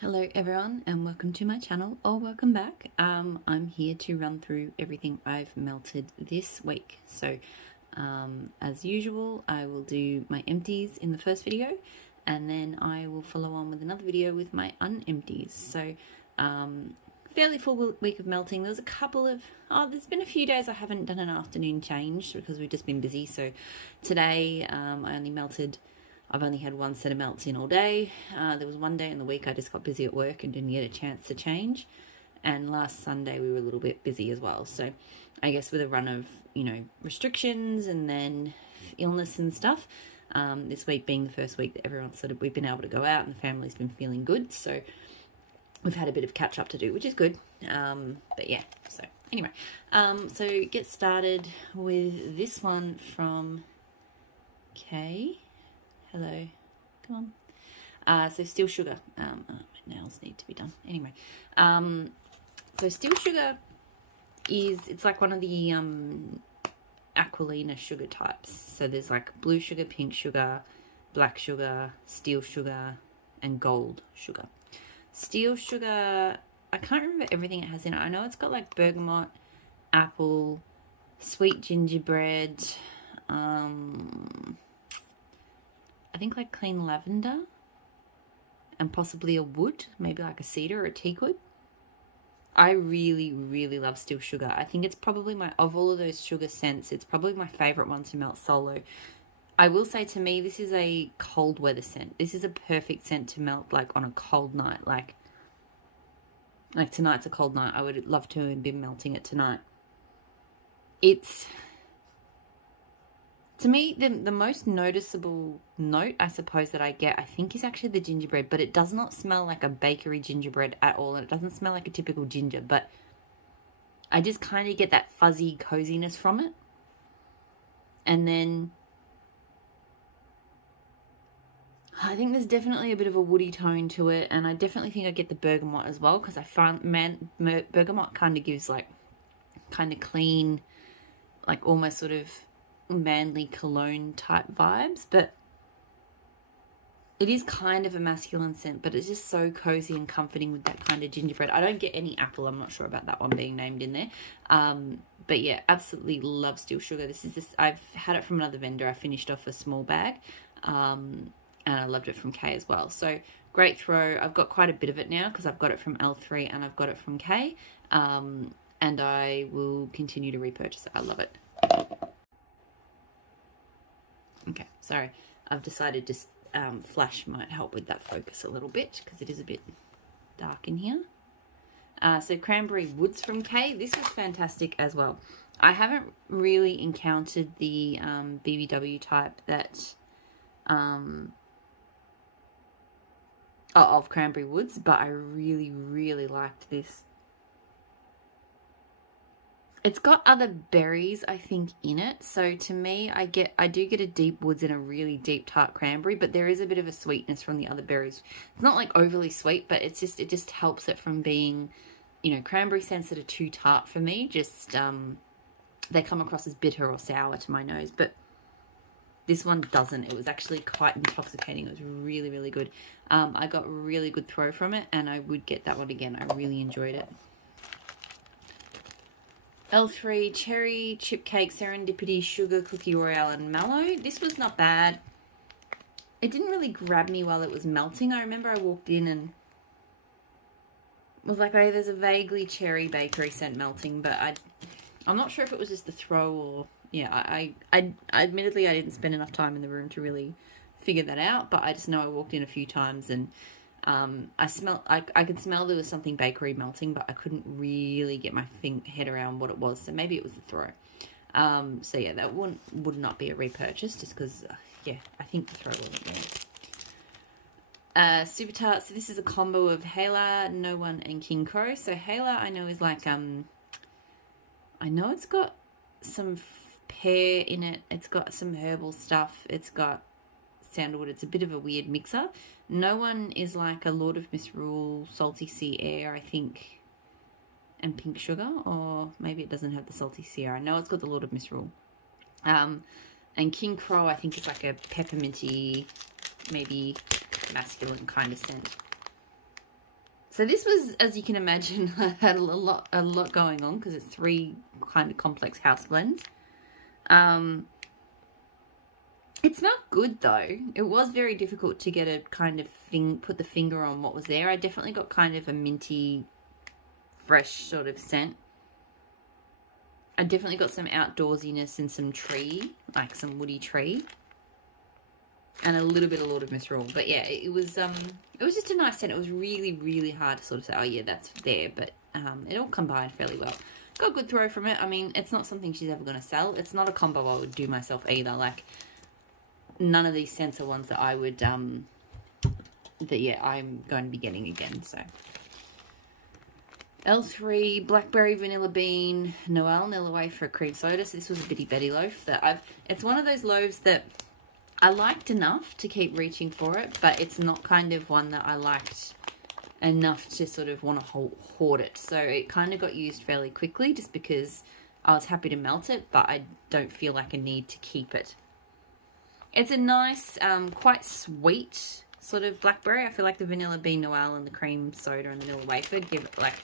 Hello everyone and welcome to my channel, or welcome back. I'm here to run through everything I've melted this week. So as usual, I will do my empties in the first video and then I will follow on with another video with my unempties. So fairly full week of melting. There was a couple of, there's been a few days I haven't done an afternoon change because we've just been busy. So today I've only had one set of melts in all day. There was one day in the week I just got busy at work and didn't get a chance to change. And last Sunday we were a little bit busy as well. So I guess with a run of, restrictions and then illness and stuff, this week being the first week that we've been able to go out and the family's been feeling good. So we've had a bit of catch up to do, which is good. But yeah, so anyway, so get started with this one from Kay. Hello, come on. So Steel Sugar. My nails need to be done. Anyway, so Steel Sugar it's like one of the Aquilina sugar types. So there's like blue sugar, pink sugar, black sugar, steel sugar, and gold sugar. Steel Sugar, I can't remember everything it has in it. I know it's got like bergamot, apple, sweet gingerbread, I think like clean lavender and possibly a wood, maybe like a cedar or a teakwood. I really, really love Steel Sugar. I think it's probably of all of those sugar scents, it's probably my favorite one to melt solo. I will say, to me, this is a cold weather scent. This is a perfect scent to melt like on a cold night. Like tonight's a cold night. I would love to have been melting it tonight. To me, the most noticeable note, I suppose, that I get, I think, is actually the gingerbread. But it does not smell like a bakery gingerbread at all. And it doesn't smell like a typical ginger. But I just kind of get that fuzzy coziness from it. And then I think there's definitely a bit of a woody tone to it. And I definitely think I get the bergamot as well. Because I find, bergamot kind of gives like kind of clean, like almost sort of manly cologne type vibes, but it is kind of a masculine scent, but it's just so cozy and comforting with that kind of gingerbread. I don't get any apple. I'm not sure about that one being named in there. But yeah, absolutely love Steel Sugar. I've had it from another vendor. I finished off a small bag, and I loved it from Kay as well. So great throw. I've got quite a bit of it now because I've got it from L3 and I've got it from Kay, and I will continue to repurchase it. I love it. Okay, sorry, I've decided just flash might help with that focus a little bit because it is a bit dark in here. So Cranberry Woods from Kay. This was fantastic as well. I haven't really encountered the BBW type that of Cranberry Woods, but I really, really liked this. It's got other berries, I think, in it. So to me, I do get a deep woods and a really deep tart cranberry, but there is a bit of a sweetness from the other berries. It's not like overly sweet, but it just helps it from being, cranberry scents that are too tart for me. Just they come across as bitter or sour to my nose, but this one doesn't. It was actually quite intoxicating. It was really, really good. I got a really good throw from it, and I would get that one again. I really enjoyed it. L3 Cherry, Chip Cake, Serendipity, Sugar, Cookie Royale, and Mallow. This was not bad. It didn't really grab me while it was melting. I remember I walked in and was like, oh, there's a vaguely cherry bakery scent melting, but I'm not sure if it was just the throw or, yeah, I admittedly, I didn't spend enough time in the room to really figure that out, but I just know I walked in a few times and I could smell there was something bakery melting, but I couldn't really get my head around what it was. So maybe it was the throw. So yeah, that would not be a repurchase just because, yeah, I think the throw wasn't there. Super Tart. So this is a combo of Hala, No One, and King Crow. So Hala, I know is like, I know it's got some pear in it. It's got some herbal stuff. It's got sandalwood. It's a bit of a weird mixer. No One is like a Lord of Misrule, Salty Sea Air, I think, and Pink Sugar, or maybe it doesn't have the Salty Sea Air. I know it's got the Lord of Misrule. And King Crow, I think, is like a pepperminty, maybe masculine kind of scent. So this was, as you can imagine, had a lot going on because it's 3 kind of complex house blends. It smelled good though. It was very difficult to get a kind of put the finger on what was there. I definitely got kind of a minty, fresh sort of scent. I definitely got some outdoorsiness and some tree, like some woody tree. And a little bit of Lord of Misrule. But yeah, it was just a nice scent. It was really, really hard to sort of say, oh yeah, that's there. But it all combined fairly well. Got a good throw from it. I mean, it's not something she's ever going to sell. It's not a combo I would do myself either. Like, none of these scents are ones that I would, yeah, I'm going to be getting again, so. L3, Blackberry Vanilla Bean, Noel Nilla Wafer Cream Soda. So this was a Bitty Betty loaf that it's one of those loaves that I liked enough to keep reaching for it, but it's not kind of one that I liked enough to sort of want to hoard it. So it kind of got used fairly quickly just because I was happy to melt it, but I don't feel like I need to keep it. It's a nice, quite sweet sort of blackberry. I feel like the Vanilla Bean Noel and the cream soda and the Nilla Wafer give it like,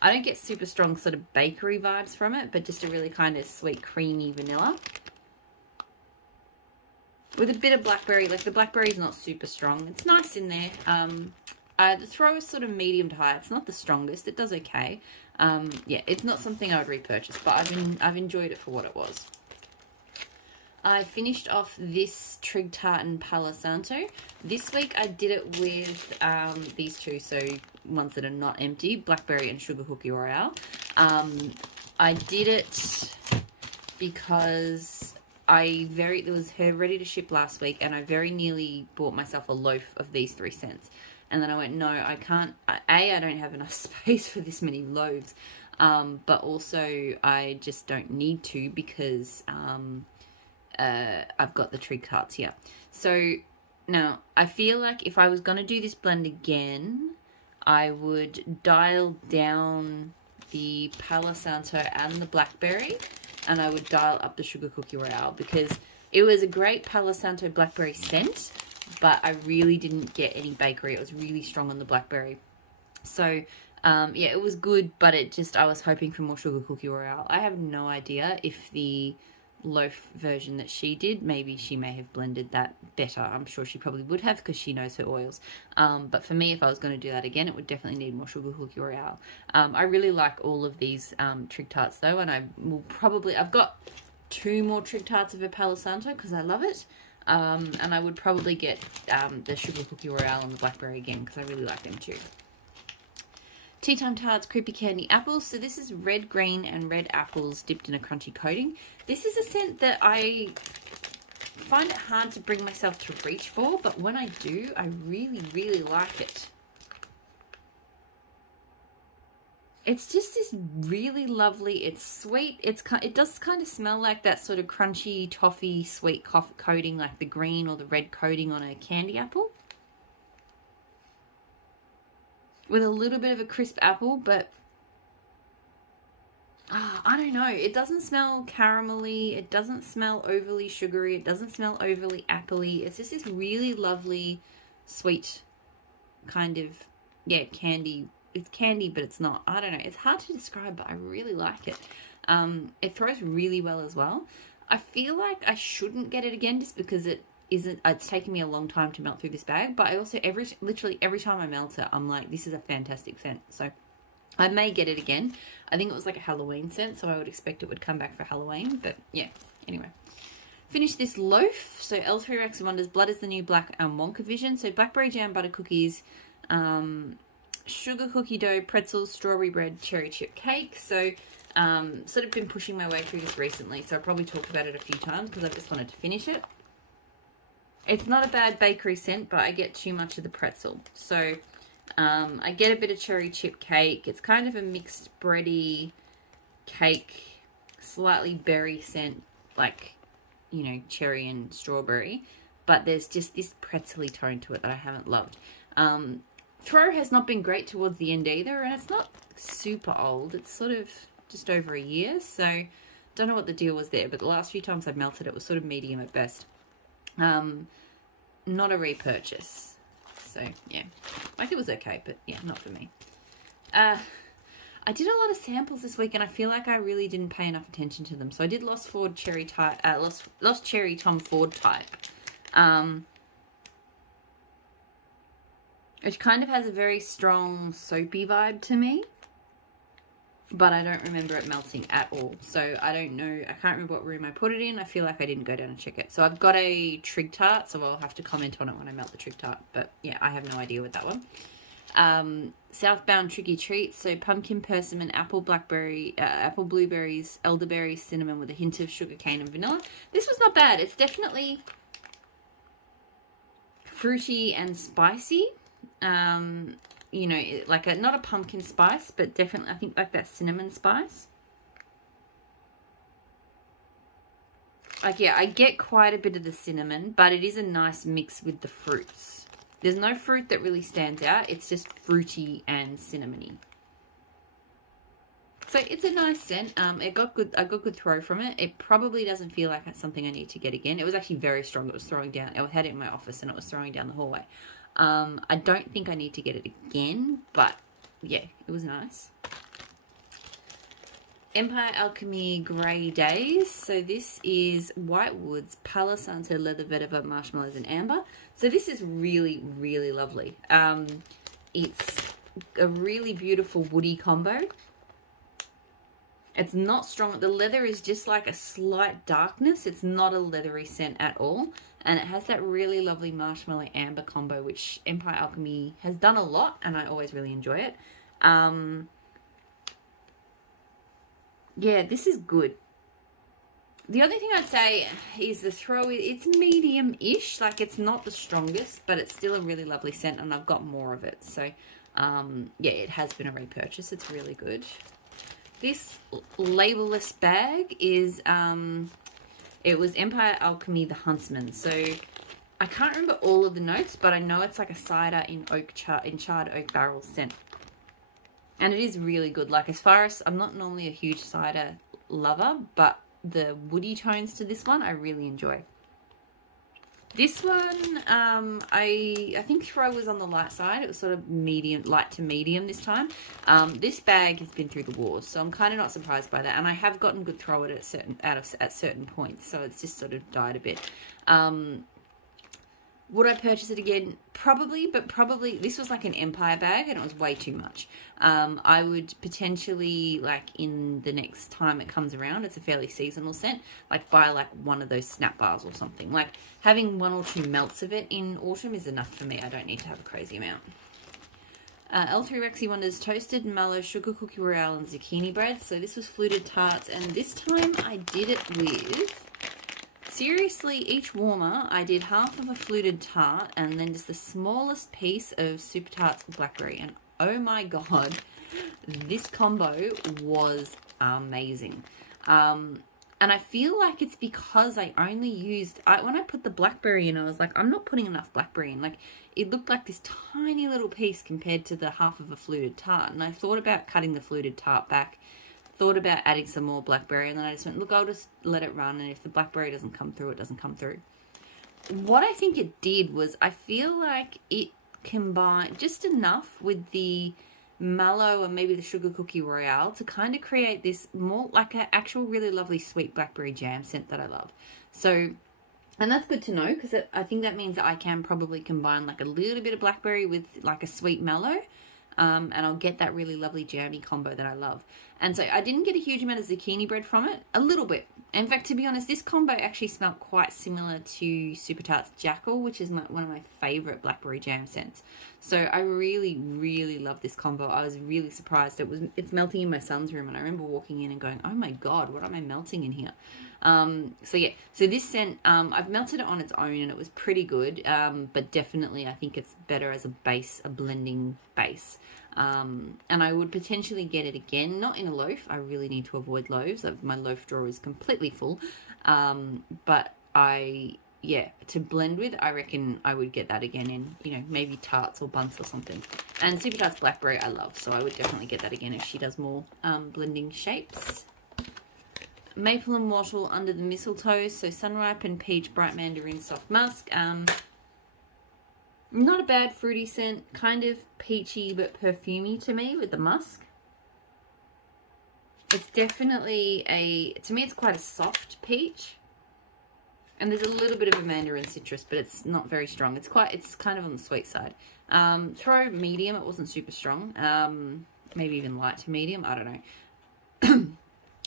I don't get super strong sort of bakery vibes from it, but just a really kind of sweet, creamy vanilla. With a bit of blackberry, like the blackberry is not super strong. It's nice in there. The throw is sort of medium to high. It's not the strongest. It does okay. Yeah, it's not something I would repurchase, but I've enjoyed it for what it was. I finished off this Trig Tartan Palo Santo. This week I did it with these two, so ones that are not empty, Blackberry and Sugar Cookie Royale. I did it because it was her ready to ship last week, and I very nearly bought myself a loaf of these 3 cents. And then I went, no, I can't. I don't have enough space for this many loaves, but also I just don't need to because I've got the Trig Tarts here. So now I feel like if I was going to do this blend again, I would dial down the Palo Santo and the Blackberry, and I would dial up the Sugar Cookie Royale because it was a great Palo Santo Blackberry scent, but I really didn't get any bakery. It was really strong on the Blackberry. So yeah, it was good, but I was hoping for more Sugar Cookie Royale. I have no idea if the loaf version that she did, maybe she may have blended that better. I'm sure she probably would have because she knows her oils. But for me, if I was going to do that again, it would definitely need more Sugar Cookie Royale. I really like all of these Trig Tarts though, and I've got 2 more Trig Tarts of her Palo Santo because I love it. And I would probably get the Sugar Cookie Royale and the Blackberry again because I really like them too. Tea Time Tarts Creepy Candy Apples. So this is red, green, and red apples dipped in a crunchy coating. This is a scent that I find it hard to bring myself to reach for, but when I do, I really, really like it. It's just this really lovely, it's sweet, it does kind of smell like that sort of crunchy, toffee, sweet coating, like the green or the red coating on a candy apple. With a little bit of a crisp apple, but I don't know. It doesn't smell caramelly. It doesn't smell overly sugary. It doesn't smell overly appley. It's just this really lovely, sweet kind of, yeah, candy. It's candy, but it's not. I don't know. It's hard to describe, but I really like it. It throws really well as well. I feel like I shouldn't get it again just because it's taken me a long time to melt through this bag, but I also literally every time I melt it, I'm like, this is a fantastic scent. So I may get it again. I think it was like a Halloween scent, so I would expect it would come back for Halloween, but yeah, anyway. Finish this loaf. So L3 Rex Wonders, Blood is the New Black, and Wonka Vision. So blackberry jam butter cookies, sugar cookie dough, pretzels, strawberry bread, cherry chip cake. So sort of been pushing my way through this recently, so I probably talked about it a few times because I just wanted to finish it. It's not a bad bakery scent, but I get too much of the pretzel. So I get a bit of cherry chip cake. It's kind of a mixed bready cake, slightly berry scent, like, you know, cherry and strawberry. But there's just this pretzely tone to it that I haven't loved. Throw has not been great towards the end either, and it's not super old. It's sort of just over a year, so don't know what the deal was there. But the last few times I've melted it was sort of medium at best. Not a repurchase. So, yeah. Like, it was okay, but yeah, not for me. I did a lot of samples this week, and I feel like I really didn't pay enough attention to them. So I did Lost Cherry Tom Ford type, which kind of has a very strong soapy vibe to me, but I don't remember it melting at all. So I don't know. I can't remember what room I put it in. I feel like I didn't go down and check it. So I've got a Trig Tart, so I'll have to comment on it when I melt the Trig Tart. But yeah, I have no idea with that one. Southbound Tricky Treats, so pumpkin, persimmon, apple, blackberry, apple, blueberries, elderberry, cinnamon with a hint of sugar cane and vanilla. This was not bad. It's definitely fruity and spicy. You know, like not a pumpkin spice, but definitely I think like that cinnamon spice. Like, yeah, I get quite a bit of the cinnamon, but it is a nice mix with the fruits. There's no fruit that really stands out. It's just fruity and cinnamony. So it's a nice scent. I got good throw from it. It probably doesn't feel like it's something I need to get again. It was actually very strong. It was throwing down. I had it in my office and it was throwing down the hallway. I don't think I need to get it again, but yeah, it was nice. Empire Alchemy Grey Days. So this is White Woods, Palo Santo, Leather Vetiver, Marshmallows and Amber. So this is really, really lovely. It's a really beautiful woody combo. It's not strong. The leather is just like a slight darkness. It's not a leathery scent at all. And it has that really lovely marshmallow amber combo, which Empire Alchemy has done a lot, and I always really enjoy it. Yeah, this is good. The only thing I'd say is the throw, it's medium-ish. Like, it's not the strongest, but it's still a really lovely scent, and I've got more of it. So, yeah, it has been a repurchase. It's really good. This labelless bag is, it was Empire Alchemy The Huntsman. So, I can't remember all of the notes, but I know it's like a cider in charred oak barrel scent. And it is really good. Like, as far as, I'm not normally a huge cider lover, but the woody tones to this one, I really enjoy. This one, I think throw was on the light side. It was sort of medium, light to medium this time. This bag has been through the wars, so I'm kind of not surprised by that. And I have gotten good throw at certain points, so it's just sort of died a bit. Would I purchase it again? Probably, but probably this was like an Empire bag and it was way too much. I would potentially, like, in the next time it comes around, it's a fairly seasonal scent, like buy like one of those snap bars or something. Like, having 1 or 2 melts of it in autumn is enough for me. I don't need to have a crazy amount. L3 Rexy Wonders Toasted Mallow Sugar Cookie Royale and Zucchini Bread. So this was fluted tarts, and this time I did it with... Seriously, each warmer, I did half of a fluted tart and then just the smallest piece of Super Tarts Blackberry. And oh my god, this combo was amazing. And I feel like it's because I only used... when I put the blackberry in, I was like, I'm not putting enough blackberry in. Like, it looked like this tiny little piece compared to the half of a fluted tart. And I thought about cutting the fluted tart back. Thought about adding some more blackberry, and then I just went, look, I'll just let it run, and if the blackberry doesn't come through, it doesn't come through. What I think it did was, I feel like it combined just enough with the mallow and maybe the sugar cookie royale to kind of create this more like an actual really lovely sweet blackberry jam scent that I love. So, and that's good to know, because I think that means that I can probably combine like a little bit of blackberry with like a sweet mallow. And I'll get that really lovely jammy combo that I love. And so I didn't get a huge amount of zucchini bread from it. A little bit. In fact, to be honest, this combo actually smelled quite similar to Super Tarts Jackal, which is one of my favourite blackberry jam scents. So I really, really love this combo. I was really surprised. It's melting in my son's room, and I remember walking in and going, oh my god, what am I melting in here? So yeah, so this scent, I've melted it on its own and it was pretty good, but definitely I think it's better as a base, a blending base. And I would potentially get it again, not in a loaf. I really need to avoid loaves. My loaf drawer is completely full. But yeah, to blend with, I reckon I would get that again in, you know, maybe tarts or bunts or something. And Super Tarts Blackberry I love, so I would definitely get that again if she does more blending shapes. Maple and Wattle Under the Mistletoe, so Sunripe and Peach Bright Mandarin Soft Musk. Not a bad fruity scent, kind of peachy but perfumey to me with the musk. It's definitely to me it's quite a soft peach. And there's a little bit of a mandarin citrus, but it's not very strong. It's kind of on the sweet side. Throw medium, it wasn't super strong. Maybe even light to medium, I don't know.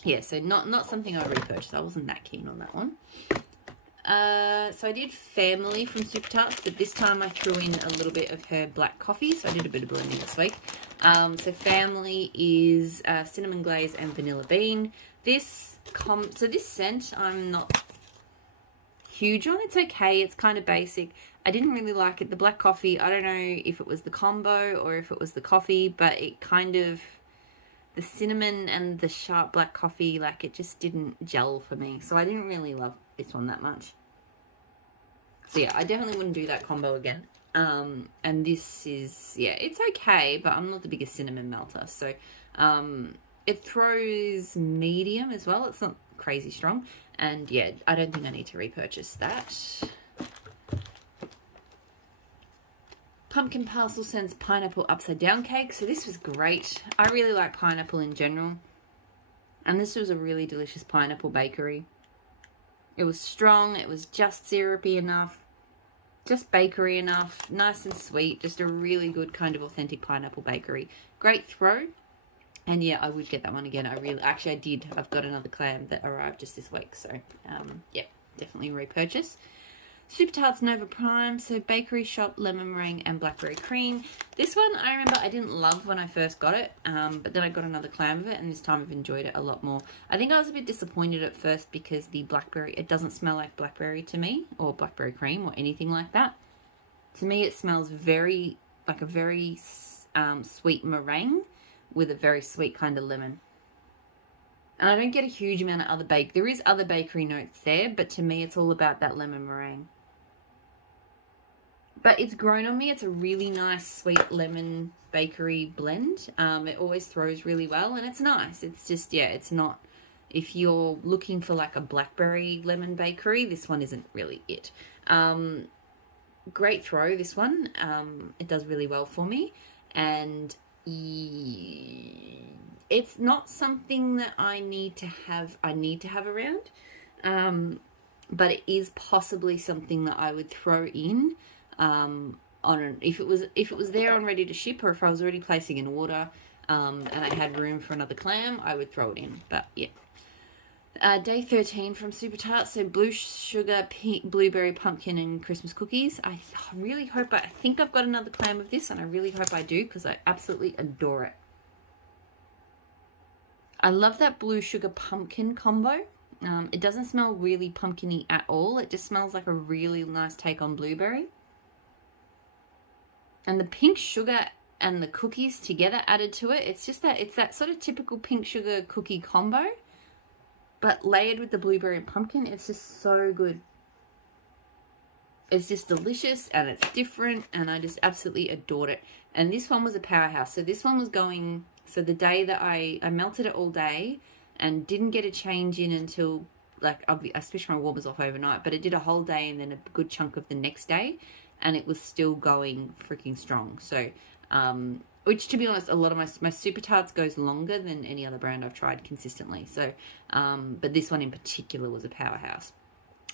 Yeah, so not something I repurchased. I wasn't that keen on that one. So I did Family from Super Tarts, but this time I threw in a little bit of her black coffee, so I did a bit of blending this week. So Family is cinnamon glaze and vanilla bean. So this scent I'm not huge on. It's okay. It's kind of basic. I didn't really like it. The black coffee, I don't know if it was the combo or if it was the coffee, but it kind of, the cinnamon and the sharp black coffee, like it just didn't gel for me. So I didn't really love this one that much. So yeah, I definitely wouldn't do that combo again. And this is, yeah, it's okay, but I'm not the biggest cinnamon melter. So it throws medium as well. It's not crazy strong. And yeah, I don't think I need to repurchase that. Pumpkin Parcel sends pineapple upside down cake. So this was great. I really like pineapple in general. And this was a really delicious pineapple bakery. It was strong. It was just syrupy enough. Just bakery enough. Nice and sweet. Just a really good kind of authentic pineapple bakery. Great throw. And yeah, I would get that one again. Actually I did. I've got another clam that arrived just this week. So, yeah, definitely repurchase. Super Tarts Nova Prime. So bakery shop, lemon meringue and blackberry cream. This one I remember I didn't love when I first got it. But then I got another clam of it and this time I've enjoyed it a lot more. I think I was a bit disappointed at first because the blackberry, it doesn't smell like blackberry to me. Or blackberry cream or anything like that. To me it smells very, like a very sweet meringue with a very sweet kind of lemon. And I don't get a huge amount of other there is other bakery notes there, but to me it's all about that lemon meringue. But it's grown on me. It's a really nice sweet lemon bakery blend. It always throws really well and it's nice. It's just, yeah, it's not, if you're looking for like a blackberry lemon bakery, this one isn't really it. Great throw, this one. It does really well for me. And it's not something that I need to have around, but it is possibly something that I would throw in if it was there on ready to ship, or if I was already placing an order and I had room for another clam, I would throw it in. But yeah. Day 13 from Super Tarts. So blue sugar, pink, blueberry, pumpkin and Christmas cookies. I really hope, I think I've got another clam of this and I really hope I do because I absolutely adore it. I love that blue sugar pumpkin combo. It doesn't smell really pumpkin-y at all. It just smells like a really nice take on blueberry. And the pink sugar and the cookies together added to it, it's that sort of typical pink sugar cookie combo. But layered with the blueberry and pumpkin, it's just so good. It's just delicious and it's different and I just absolutely adored it. And this one was a powerhouse. So this one was going, so the day that I melted it all day and didn't get a change in until, like, I switched my warmers off overnight, but it did a whole day and then a good chunk of the next day and it was still going freaking strong. So, which, to be honest, a lot of my Super Tarts goes longer than any other brand I've tried consistently. So, but this one in particular was a powerhouse.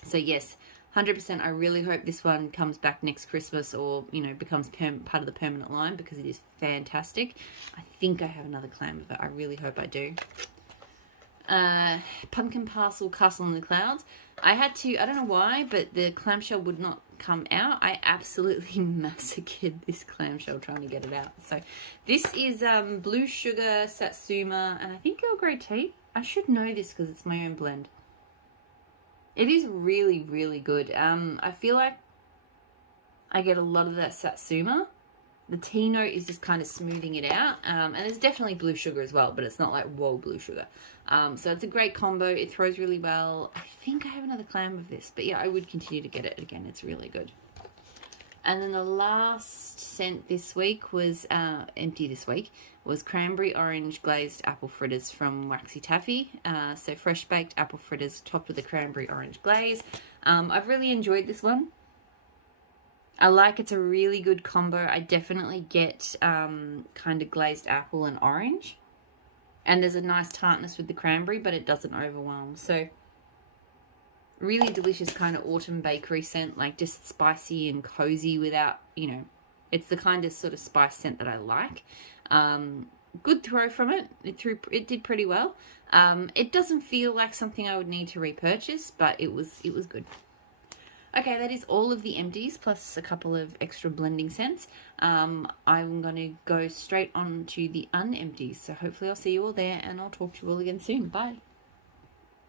So yes, 100%. I really hope this one comes back next Christmas or, you know, becomes part of the permanent line because it is fantastic. I think I have another clam of it. I really hope I do. Pumpkin Parcel Castle in the Clouds. I had to, I don't know why, but the clamshell would not come out. I absolutely massacred this clamshell trying to get it out. So this is blue sugar, satsuma, and I think Earl Grey tea. I should know this because it's my own blend. It is really, really good. I feel like I get a lot of that satsuma. The tea note is just kind of smoothing it out. And there's definitely blue sugar as well, but it's not like, whoa, blue sugar. So it's a great combo. It throws really well. I think I have another clam of this. But yeah, I would continue to get it again. It's really good. And then the last scent this week was, empty this week, was cranberry orange glazed apple fritters from Waxy Taffy. So fresh baked apple fritters topped with a cranberry orange glaze. I've really enjoyed this one. I like it's a really good combo. I definitely get kind of glazed apple and orange. And there's a nice tartness with the cranberry, but it doesn't overwhelm. So really delicious kind of autumn bakery scent, like just spicy and cozy without, you know, it's the kind of sort of spice scent that I like. Good throw from it. It did pretty well. It doesn't feel like something I would need to repurchase, but it was good. Okay, that is all of the empties plus a couple of extra blending scents. I'm going to go straight on to the unempties. So hopefully I'll see you all there and I'll talk to you all again soon. Bye.